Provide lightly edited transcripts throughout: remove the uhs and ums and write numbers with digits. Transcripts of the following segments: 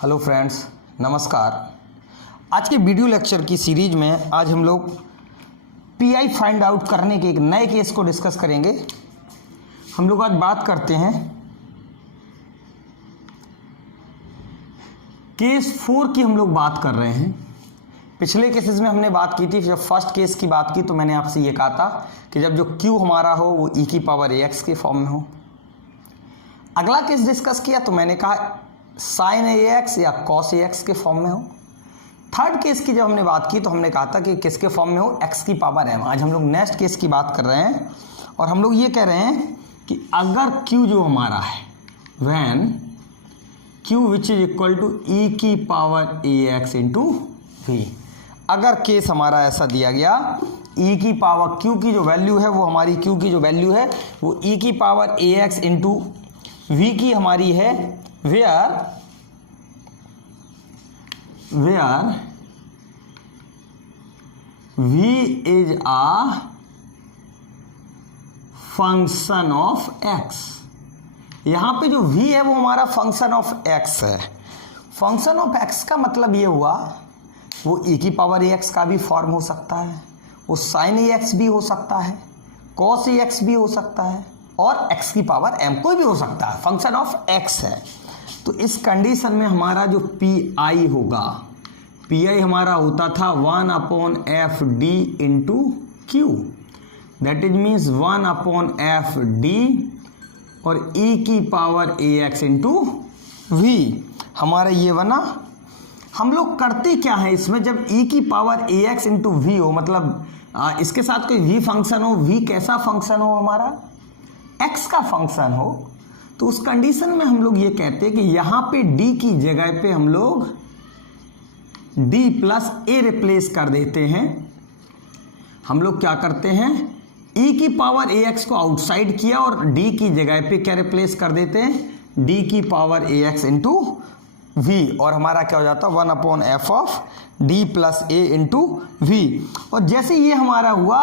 Hello friends, नमस्कार। आज के वीडियो लेक्चर की सीरीज में आज हम लोग पीआई फाइंड आउट करने के एक नए केस को डिस्कस करेंगे। हम लोग आज बात करते हैं केस 4 की। हम लोग बात कर रहे हैं, पिछले केसेस में हमने बात की थी। जब फर्स्ट केस की बात की तो मैंने आपसे ये कहा था कि जब जो क्यू हमारा हो वो ई की पावर ए एक्स के फॉर्म में हो। अगला केस डिस्कस किया तो मैंने कहा साइन ए एक्स या कॉस ए एक्स के फॉर्म में हो। थर्ड केस की जब हमने बात की तो हमने कहा था कि किसके फॉर्म में हो, एक्स की पावर एम। आज हम लोग नेक्स्ट केस की बात कर रहे हैं और हम लोग ये कह रहे हैं कि अगर क्यू जो हमारा है when Q which is equal to e की power a x into v, अगर केस हमारा ऐसा दिया गया ई की पावर क्यू की जो वैल्यू है वो हमारी क्यू की जो वैल्यू है वो ई की power a x into v की हमारी है, where v is a function of x। यहां पे जो v है वो हमारा फंक्शन ऑफ x है। फंक्शन ऑफ x का मतलब ये हुआ वो e की पावर ax का भी फॉर्म हो सकता है, वो sin ax भी हो सकता है, cos ax भी हो सकता है और x की पावर m कोई भी हो सकता है। फंक्शन ऑफ x है। तो इस कंडीशन में हमारा जो पी आई होगा, पी आई हमारा होता था 1/f d into Q, that is means 1/f d और e की power a x into v हमारा ये बना। हम लोग करते क्या है इसमें, जब e की power a x into v हो, मतलब इसके साथ कोई v फंक्शन हो, v कैसा फंक्शन हो, हमारा x का फंक्शन हो, तो उस कंडीशन में हम लोग ये कहते हैं कि यहां पे d की जगह पे हम लोग d प्लस ए रिप्लेस कर देते हैं। हम लोग क्या करते हैं, e की पावर ए एक्स को आउटसाइड किया और d की जगह पे क्या रिप्लेस कर देते हैं, d की power a x into v, और हमारा क्या हो जाता है 1/f of d plus a into v. और जैसे ये हमारा हुआ,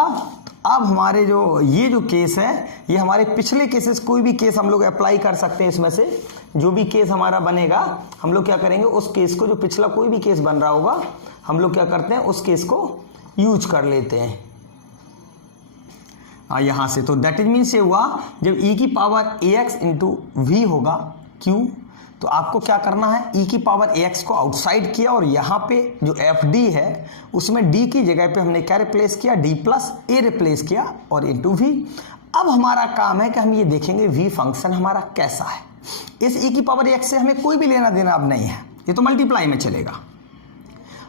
अब हमारे ये जो केस है ये हमारे पिछले केसेस, कोई भी केस हम लोग अप्लाई कर सकते हैं। इसमें से जो भी केस हमारा बनेगा हम लोग क्या करेंगे, उस केस को, जो पिछला कोई भी केस बन रहा होगा हम लोग क्या करते हैं उस केस को यूज कर लेते हैं यहां से। तो दैट इज मीन्स ये हुआ जब e की power a x into v होगा क्यू, तो आपको क्या करना है, e की पावर ए एक्स को आउटसाइड किया और यहाँ पे जो एफ डी है उसमें d की जगह पे हमने क्या रिप्लेस किया, d प्लस ए रिप्लेस किया और इंटू वी। अब हमारा काम है कि हम ये देखेंगे v फंक्शन हमारा कैसा है। इस e की पावर ए एक्स से हमें कोई भी लेना देना अब नहीं है, ये तो मल्टीप्लाई में चलेगा।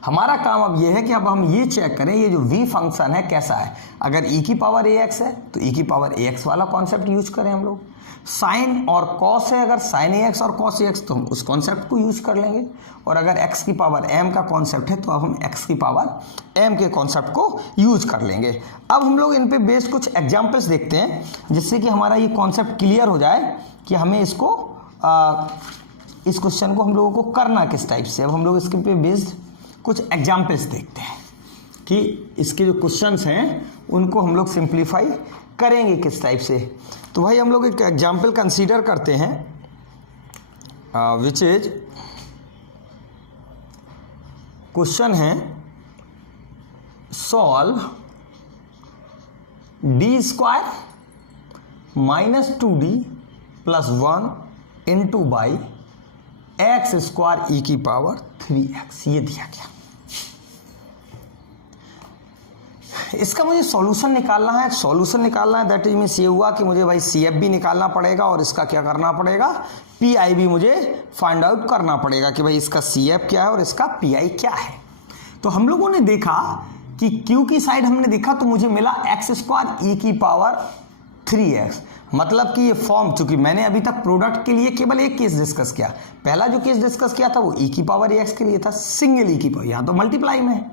हमारा काम अब ये है कि अब हम ये चेक करें ये जो v फंक्शन है कैसा है। अगर e की पावर ए एक्स है तो e की पावर ए एक्स वाला कॉन्सेप्ट यूज करें हम लोग। साइन और कॉस है, अगर साइन ए एक्स और कॉस ए एक्स तो हम उस कॉन्सेप्ट को यूज कर लेंगे। और अगर x की पावर m का कॉन्सेप्ट है तो अब हम x की पावर m के कॉन्सेप्ट को यूज कर लेंगे। अब हम लोग इन पे बेस्ड कुछ एग्जांपल्स देखते हैं जिससे कि हमारा ये कॉन्सेप्ट क्लियर हो जाए कि हमें इसको इस क्वेश्चन को हम लोगों को करना किस टाइप से। अब हम लोग इसके पे बेस्ड कुछ एग्जाम्पल्स देखते हैं कि इसके जो क्वेश्चंस हैं उनको हम लोग सिंप्लीफाई करेंगे किस टाइप से। तो भाई हम लोग एक एग्जाम्पल कंसीडर करते हैं विच इज, क्वेश्चन है solve D square minus 2d plus 1 into by x square e की पावर 3x, ये दिया गया। इसका मुझे सॉल्यूशन निकालना है। सॉल्यूशन निकालना है दैट इज मीन्स ये हुआ कि मुझे भाई सी एफ भी निकालना पड़ेगा और इसका क्या करना पड़ेगा, पी आई भी मुझे फाइंड आउट करना पड़ेगा कि भाई इसका सी एफ क्या है और इसका पी आई क्या है। तो हम लोगों ने देखा कि क्यू की साइड हमने देखा तो मुझे मिला एक्स स्क्वायर ई की पावर 3x, मतलब कि ये फॉर्म, चूंकि मैंने अभी तक प्रोडक्ट के लिए केवल एक केस डिस्कस किया। पहला जो केस डिस्कस किया था वो ई की पावर ए एक्स के लिए था, सिंगल ई की पावर, यहाँ तो मल्टीप्लाई में है,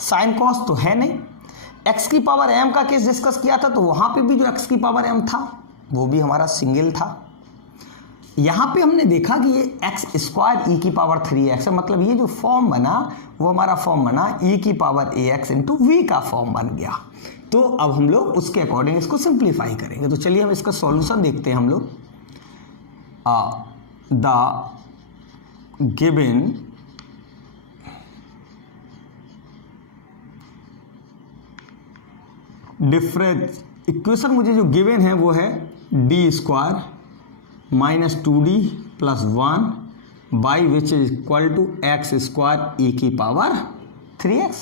साइन कॉस तो है नहीं। एक्स की पावर एम का केस डिस्कस किया था तो वहां पे भी जो एक्स की पावर एम था वो भी हमारा सिंगल था। यहाँ पे हमने देखा कि ये एक्स स्क्वायर ई की पावर 3x है, मतलब ये जो फॉर्म बना वो हमारा फॉर्म बना ई की power a x into v का फॉर्म बन गया। तो अब हम लोग उसके अकॉर्डिंग इसको सिंप्लीफाई करेंगे। तो चलिए हम इसका सॉल्यूशन देखते हैं हम लोग। द गिवन डिफरेंस इक्वेशन मुझे जो गिवन है वो है D square minus 2d plus 1 by which is equal to x square e की पावर 3x।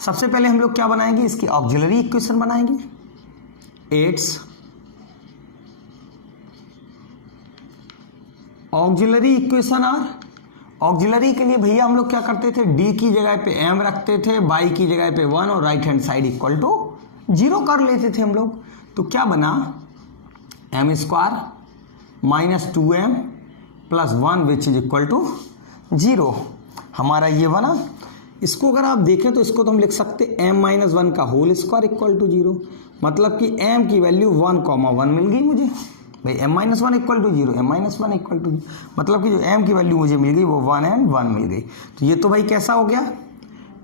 सबसे पहले हम लोग क्या बनाएंगे, इसकी ऑक्सिलरी इक्वेशन बनाएंगे। एट्स ऑक्सिलरी इक्वेशन आर, ऑक्सिलरी के लिए भैया हम लोग क्या करते थे, d की जगह पे m रखते थे, बाई की जगह पे 1 और right hand side equal to 0 कर लेते थे हम लोग। तो क्या बना, m square minus 2m plus 1 which is equal to 0, हमारा ये बना। इसको अगर आप देखें तो इसको तो हम लिख सकते m माइनस 1 का होल स्क्वायर इक्वल टू 0, मतलब कि m की वैल्यू 1,1 मिल गई मुझे भाई। m minus 1 equal to 0, m minus 1 equal to 0, मतलब कि जो m की वैल्यू मुझे मिल गई वो 1 and 1 मिल गई। तो ये तो भाई कैसा हो गया,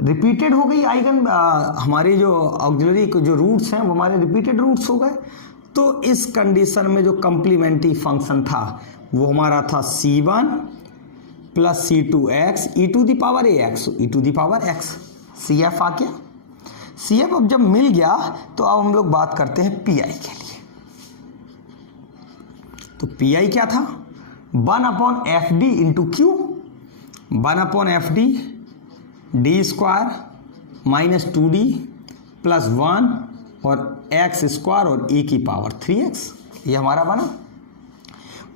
रिपीटेड हो गई आइगन, हमारे जो ऑक्सिलरी जो रूट्स हैं वो हमारे रिपीटेड रूट्स हो गए। तो इस कंडीशन में जो कम्प्लीमेंट्री फंक्शन था वो हमारा था c1 plus c2x e to the power ax, e to the power x, cf आ गया। cf अब जब मिल गया तो अब हम लोग बात करते हैं pi के लिए। तो pi क्या था, 1/fd into Q, 1/fd D square minus 2d plus 1 और एक्स स्क्वायर और e की पावर 3x, ये हमारा बना।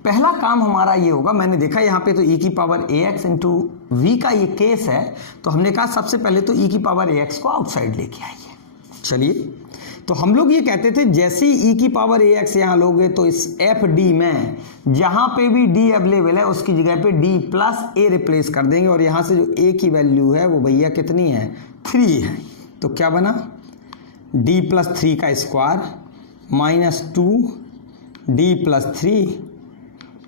पहला काम हमारा ये होगा, मैंने देखा यहाँ पे तो e की पावर ax इंटू वी का ये केस है, तो हमने कहा सबसे पहले तो e की पावर ax को आउटसाइड लेके आइए। चलिए, तो हम लोग ये कहते थे जैसे ही e की पावर ax यहाँ लोगे तो इस fd में जहाँ पे भी d अवेलेबल है उसकी जगह पे d प्लस a रिप्लेस कर देंगे, और यहाँ से जो a की वैल्यू है वो भैया कितनी है, 3 है। तो क्या बना, d प्लस 3 का square minus 2d plus 3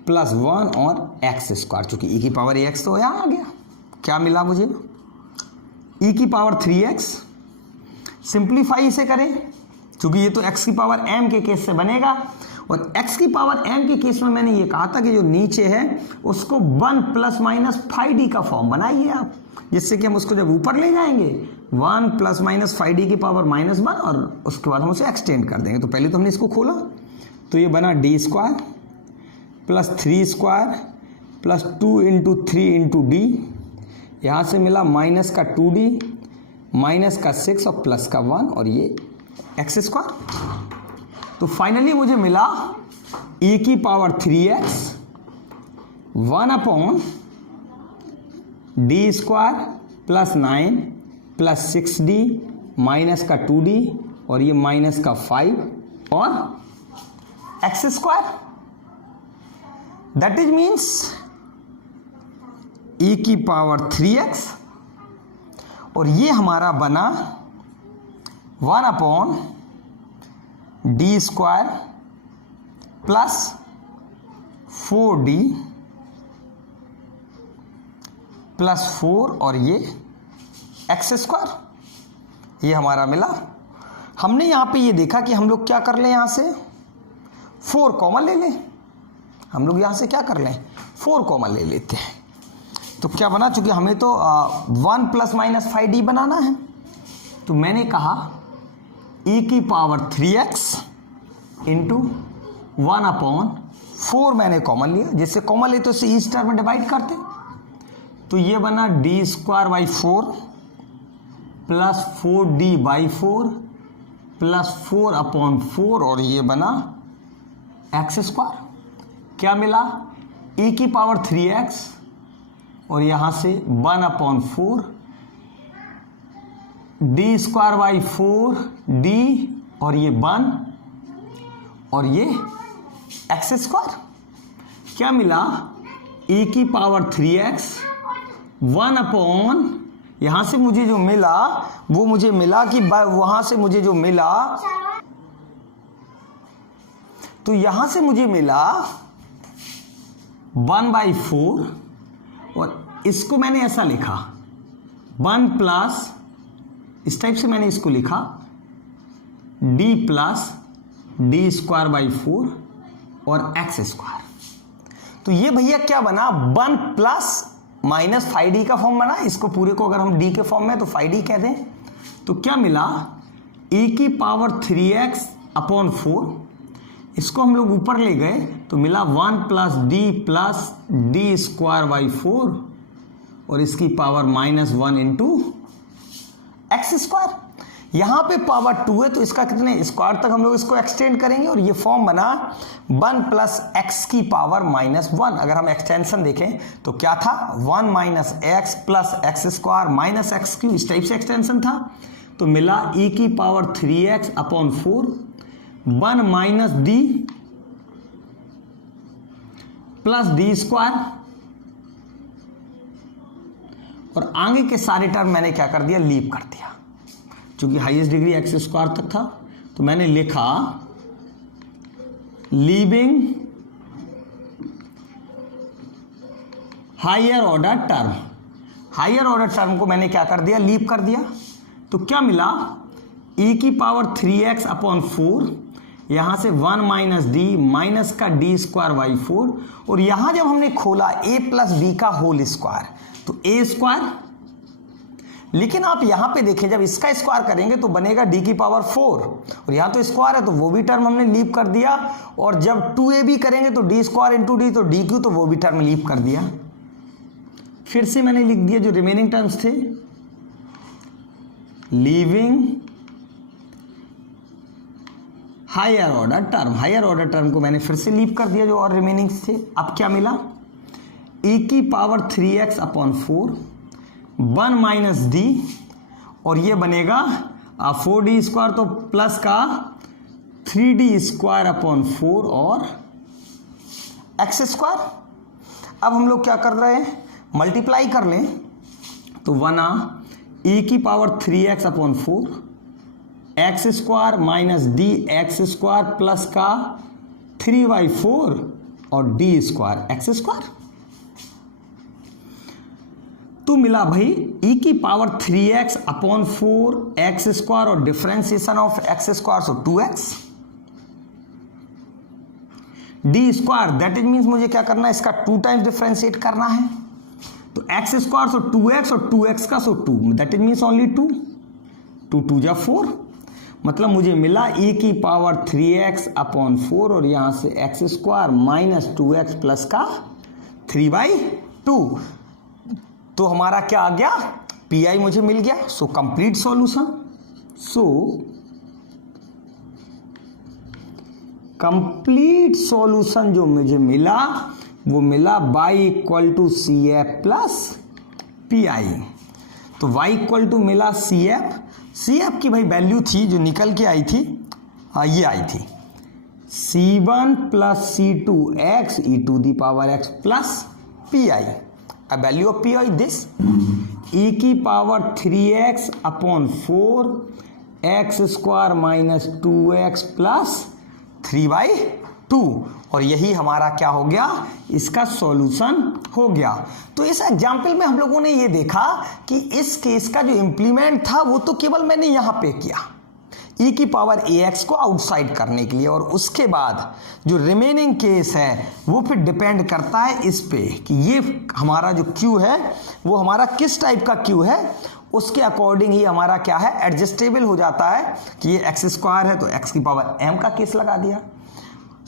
plus 1 और एक्स स्क्वायर, चूंकि e की पावर ax तो यहाँ आ गया। क्या मिला मुझे, e की पावर 3x, सिंप्लीफाई इसे करें क्योंकि ये तो x की पावर m के केस से बनेगा, और x की पावर m के केस में मैंने ये कहा था कि जो नीचे है उसको 1 प्लस माइनस 5d का फॉर्म बनाइए आप, जिससे कि हम उसको जब ऊपर ले जाएंगे 1 प्लस माइनस 5d की पावर माइनस 1 और उसके बाद हम उसे एक्सटेंड कर देंगे। तो पहले तो हमने इसको खोला, तो ये बना D square plus 3 square plus 2 into 3 into D, यहाँ से मिला माइनस का 2d माइनस का 6 और प्लस का 1 और ये एक्स स्क्वायर। तो फाइनली मुझे मिला e की power 3x 1/d square plus 9 plus 6d minus का 2d और ये माइनस का 5 और x square, that is means e की पावर 3x, और ये हमारा बना 1/d square plus 4d plus 4 और ये एक्स स्क्वायर, ये हमारा मिला। हमने यहाँ पे ये देखा कि हम लोग क्या कर लें, यहाँ से 4 कॉमन ले लें, हम लोग यहाँ से क्या कर लें 4 कॉमन ले लेते हैं। तो क्या बना, चूंकि हमें तो 1 प्लस माइनस 5d बनाना है, तो मैंने कहा e की पावर 3x इंटू 1/4 मैंने कॉमन लिया, जिससे कॉमन ले तो इसे इस टर्म में डिवाइड करते, तो ये बना d square by 4 plus 4d by 4 plus 4/4 और ये बना एक्स स्क्वायर। क्या मिला, e की पावर 3x और यहाँ से 1/4 डी स्क्वायर बाई 4d और ये 1 और ये एक्स स्क्वायर। क्या मिला, e की पावर 3x 1/, यहाँ से मुझे जो मिला वो मुझे मिला कि वहाँ से मुझे जो मिला, तो यहाँ से मुझे मिला 1/4 और इसको मैंने ऐसा लिखा 1 प्लस, इस टाइप से मैंने इसको लिखा d plus D square by 4 और एक्स स्क्वायर। तो ये भैया क्या बना, 1 प्लस माइनस फाइव डी का फॉर्म बना, इसको पूरे को अगर हम डी के फॉर्म में तो फाइव डी कह दें तो क्या मिला e की पावर 3x अपॉन 4, इसको हम लोग ऊपर ले गए तो मिला 1 प्लस डी स्क्वायर बाई 4 और इसकी पावर -1 इंटू एक्स स्क्वायर। यहां पे पावर 2 है तो इसका कितने स्क्वायर तक हम लोग इसको एक्सटेंड करेंगे और ये फॉर्म बना 1 प्लस एक्स की पावर -1। अगर हम एक्सटेंशन देखें तो क्या था 1 minus x plus x square minus x Q, इस टाइप से एक्सटेंशन था। तो मिला e की power 3x upon 4 1 minus D plus D square और आगे के सारे टर्म मैंने क्या कर दिया, लीव कर दिया। चूंकि हाईएस्ट डिग्री एक्स स्क्वायर तक था तो मैंने लिखा leaving higher order term. Higher order term को मैंने क्या कर दिया, लीव कर दिया। तो क्या मिला e की पावर 3x अपॉन 4, यहां से 1 माइनस डी माइनस का डी स्क्वायर बाई 4 और यहां जब हमने खोला a प्लस बी का होल स्क्वायर तो a स्क्वायर। लेकिन आप यहां पे देखें जब इसका स्क्वायर करेंगे तो बनेगा d की पावर 4 और यहां तो स्क्वायर है तो वो भी टर्म हमने लीव कर दिया और जब 2ab करेंगे तो डी स्क्वायर इंटू डी तो डी क्यू, तो वो भी टर्म लीव कर दिया। फिर से मैंने लिख दिया जो रिमेनिंग टर्म्स थे, leaving higher order term. Higher order term को मैंने फिर से लीव कर दिया जो और रिमेनिंग थे। अब क्या मिला e की power 3x upon 4 1 minus D और ये बनेगा 4d स्क्वायर तो प्लस का 3d स्क्वायर अपॉन 4 और एक्स स्क्वायर। अब हम लोग क्या कर रहे हैं, मल्टीप्लाई कर लें तो 1 e की power 3x upon 4 x square minus D x square plus का 3/4 और डी स्क्वायर एक्स स्क्वायर। तो मिला भाई e की power 3x upon 4 x square और differentiation of x square so 2x D square, that is means मुझे क्या करना है, इसका 2 टाइम्स डिफरेंशिएट करना है तो एक्स स्क्वायर सो 2x और 2x का सो 2, दैट इज मीन्स ओनली 2, 2 2 जा 4, मतलब मुझे मिला e की पावर 3x अपॉन 4 और यहां से x square minus 2x plus का 3/2। तो हमारा क्या आ गया, पी मुझे मिल गया। So complete solution, so complete solution जो मुझे मिला वो मिला y equal to C F plus P I. तो y इक्वल टू मिला सी एफ की भाई वैल्यू थी जो निकल के आई थी, ये आई थी c1 plus c2 x e to the power x plus P I. A value of pi this e की power 3x upon 4 x square minus 2x plus 3/2 और यही हमारा क्या हो गया, इसका सॉल्यूशन हो गया। तो इस एग्जाम्पल में हम लोगों ने ये देखा कि इस केस का जो इंप्लीमेंट था वो तो केवल मैंने यहां पे किया e की पावर ax को आउटसाइड करने के लिए, और उसके बाद जो रिमेनिंग केस है वो फिर डिपेंड करता है इस पे कि ये हमारा जो q है वो हमारा किस टाइप का q है, उसके अकॉर्डिंग ही हमारा क्या है, एडजस्टेबल हो जाता है कि ये एक्स स्क्वायर है तो एक्स की पावर m का केस लगा दिया,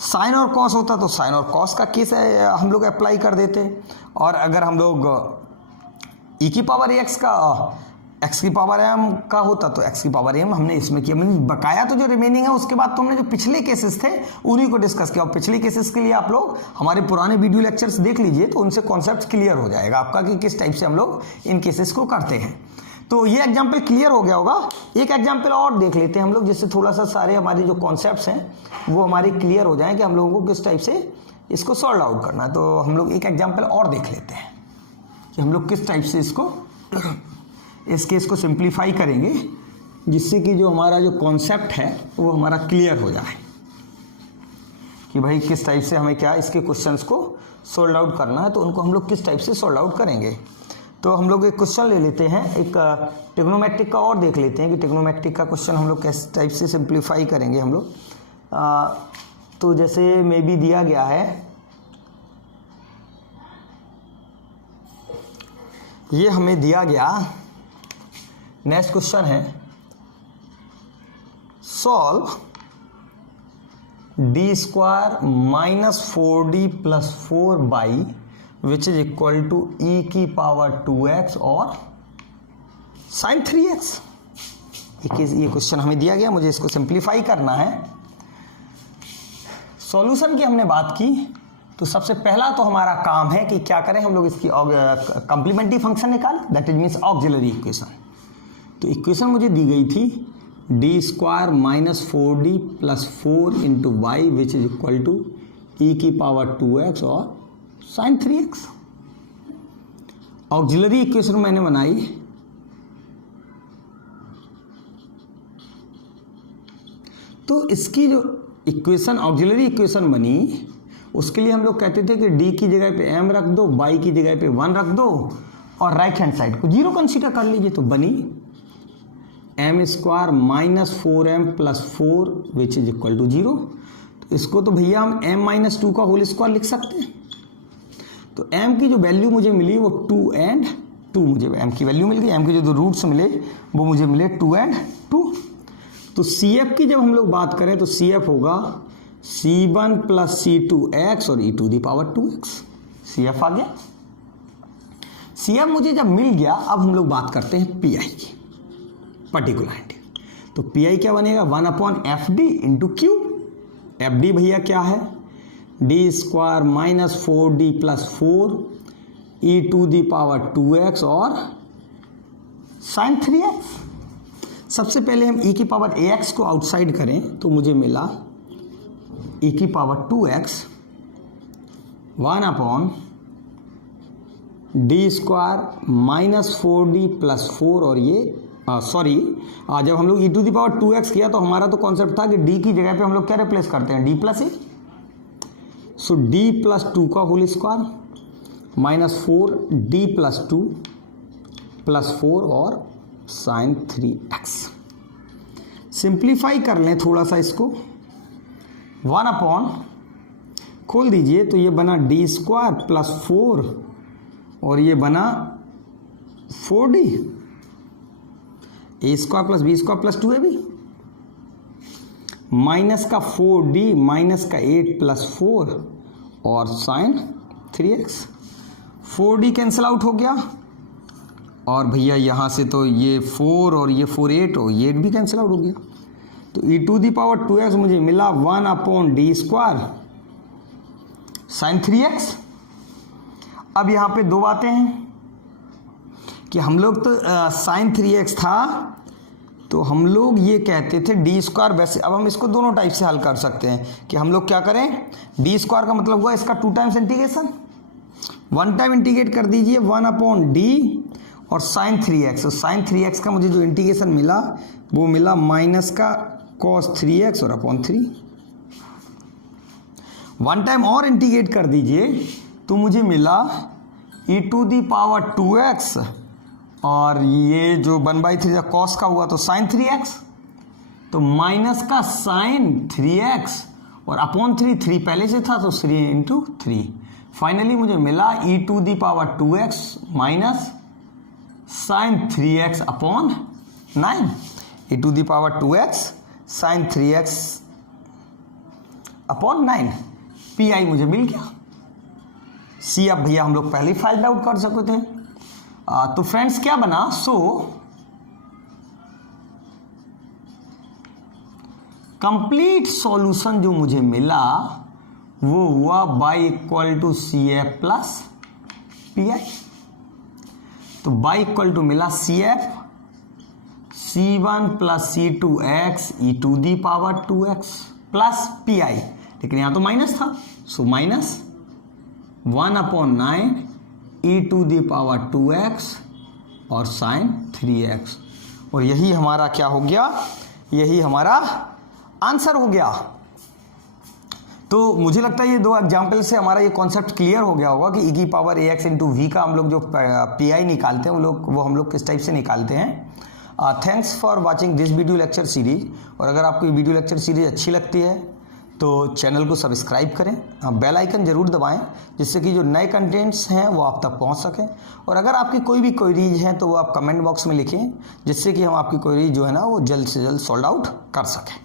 साइन और कॉस होता तो साइन और कॉस का केस है हम लोग अप्लाई कर देते, और अगर हम लोग e की पावर ax का एक्स की पावर m का होता तो एक्स की पावर m हमने इसमें किया। मैंने बकाया तो जो रिमेनिंग है उसके बाद तो हमने जो पिछले केसेस थे उन्हीं को डिस्कस किया, और पिछले केसेस के लिए आप लोग हमारे पुराने वीडियो लेक्चर्स देख लीजिए तो उनसे कॉन्सेप्ट क्लियर हो जाएगा आपका कि किस टाइप से हम लोग इन केसेस को करते हैं। तो ये एग्जाम्पल क्लियर हो गया होगा। एक एग्जाम्पल और देख लेते हैं हम लोग, जिससे थोड़ा सा सारे हमारे जो कॉन्सेप्ट्स हैं वो हमारे क्लियर हो जाएँ कि हम लोगों को किस टाइप से इसको सॉल्व आउट करना है। तो हम लोग एक एग्जाम्पल और देख लेते हैं कि हम लोग किस टाइप से इसको इस केस को सिंप्लीफाई करेंगे, जिससे कि जो हमारा जो कॉन्सेप्ट है वो हमारा क्लियर हो जाए कि भाई किस टाइप से हमें क्या इसके क्वेश्चंस को सोल्व आउट करना है, तो उनको हम लोग किस टाइप से सोल्व आउट करेंगे। तो हम लोग एक क्वेश्चन ले लेते हैं, एक ट्रिग्नोमेट्रिक का और देख लेते हैं कि ट्रिग्नोमेट्रिक का क्वेश्चन हम लोग किस टाइप से सिंप्लीफाई करेंगे हम लोग। तो जैसे मे बी दिया गया है ये हमें दिया गया, नेक्स्ट क्वेश्चन है solve D square minus 4d plus 4y which is equal to e की पावर 2x और साइन 3x। ये क्वेश्चन हमें दिया गया, मुझे इसको सिंप्लीफाई करना है। सॉल्यूशन की हमने बात की, तो सबसे पहला तो हमारा काम है कि क्या करें, हम लोग इसकी कॉम्प्लीमेंट्री फंक्शन निकालें, that is means auxiliary equation. तो इक्वेशन मुझे दी गई थी D square minus 4d plus 4 into y which is equal to e की पावर 2x और साइन 3x। ऑक्सिलरी इक्वेशन मैंने बनाई, तो इसकी जो इक्वेशन ऑक्सिलरी इक्वेशन बनी, उसके लिए हम लोग कहते थे कि d की जगह पे m रख दो, y की जगह पे 1 रख दो और राइट हैंड साइड को 0 कंसीडर कर लीजिए। तो बनी m square minus 4m plus 4 which is equal to 0। तो इसको तो भैया हम m माइनस 2 का होल स्क्वायर लिख सकते हैं। तो m की जो वैल्यू मुझे मिली वो 2 एंड 2, मुझे m की वैल्यू मिल गई। m के जो दो रूट्स मिले वो मुझे मिले 2 एंड 2। तो CF की जब हम लोग बात करें तो CF होगा C1 प्लस C2x और e to the power 2x। CF आ गया। CF मुझे जब मिल गया, अब हम लोग बात करते हैं PI की, पर्टिकुलरिटी। तो PI क्या बनेगा, 1 upon FD into Q. FD भैया क्या है, D square minus 4d plus 4 e to the power 2x और साइन 3x। सबसे पहले हम e की पावर ax को आउटसाइड करें तो मुझे मिला e की power 2x 1 upon D square minus 4d plus 4 और ये जब हम लोग e to the power 2x किया तो हमारा तो कॉन्सेप्ट था कि d की जगह पे हम लोग क्या रिप्लेस करते हैं, d plus a. So d plus 2 का whole square minus 4d plus 2 plus 4 और साइन 3x। सिंप्लीफाई कर लें थोड़ा सा इसको, 1 अपॉन खोल दीजिए तो ये बना डी स्क्वायर प्लस 4 और ये बना 4d, a square plus b square plus 2ab, minus का 4d माइनस का 8 प्लस 4 और sign 3x। 4d cancel out हो गया और भैया यहाँ से तो ये 4 और ये 4 8 और ये 8 भी कैंसिल आउट हो गया। तो e to the power 2x मुझे मिला 1 upon D square sine 3x। अब यहाँ पे दो बातें हैं कि हम लोग तो साइन 3x था तो हम लोग ये कहते थे डी स्क्वायर, वैसे अब हम इसको दोनों टाइप से हल कर सकते हैं कि हम लोग क्या करें, डी स्क्वायर का मतलब हुआ इसका 2 टाइम्स इंटीग्रेशन, 1 टाइम इंटीग्रेट कर दीजिए 1 अपॉन डी और साइन 3x। साइन 3x का मुझे जो इंटीग्रेशन मिला वो मिला माइनस का कॉस 3x और अपॉन 3। 1 टाइम और इंटीग्रेट कर दीजिए तो मुझे मिला e to the power 2x और ये जो 1/3 कॉस का हुआ तो साइन 3x, तो माइनस का साइन 3x और अपॉन 3 पहले से था तो 3 इंटू 3। फाइनली मुझे मिला e to the power 2x minus sine 3x upon 9, e to the power 2x sine 3x upon 9। PI मुझे मिल गया। C अब भैया हम लोग पहले ही फाइंड आउट कर सकते थे। तो फ्रेंड्स क्या बना, कंप्लीट सॉल्यूशन जो मुझे मिला वो हुआ y equal to CF plus PI। तो बाई इक्वल टू मिला CF C1 plus C2x e to the power 2x plus PI, लेकिन यहां तो माइनस था, so minus 1 upon 9 e to the power 2x और साइन 3x। और यही हमारा क्या हो गया, यही हमारा आंसर हो गया। तो मुझे लगता है ये दो एग्जाम्पल से हमारा ये कॉन्सेप्ट क्लियर हो गया होगा कि e की पावर ax इंटू वी का हम लोग जो PI निकालते हैं वो हम लोग किस टाइप से निकालते हैं। Thanks for watching this video lecture series. और अगर आपको ये वीडियो लेक्चर सीरीज अच्छी लगती है तो चैनल को सब्सक्राइब करें, बेल आइकन ज़रूर दबाएं, जिससे कि जो नए कंटेंट्स हैं वो आप तक पहुंच सकें। और अगर आपकी कोई भी क्वेरीज हैं तो वो आप कमेंट बॉक्स में लिखें, जिससे कि हम आपकी क्वेरी जो है ना वो जल्द से जल्द सॉल्व आउट कर सकें।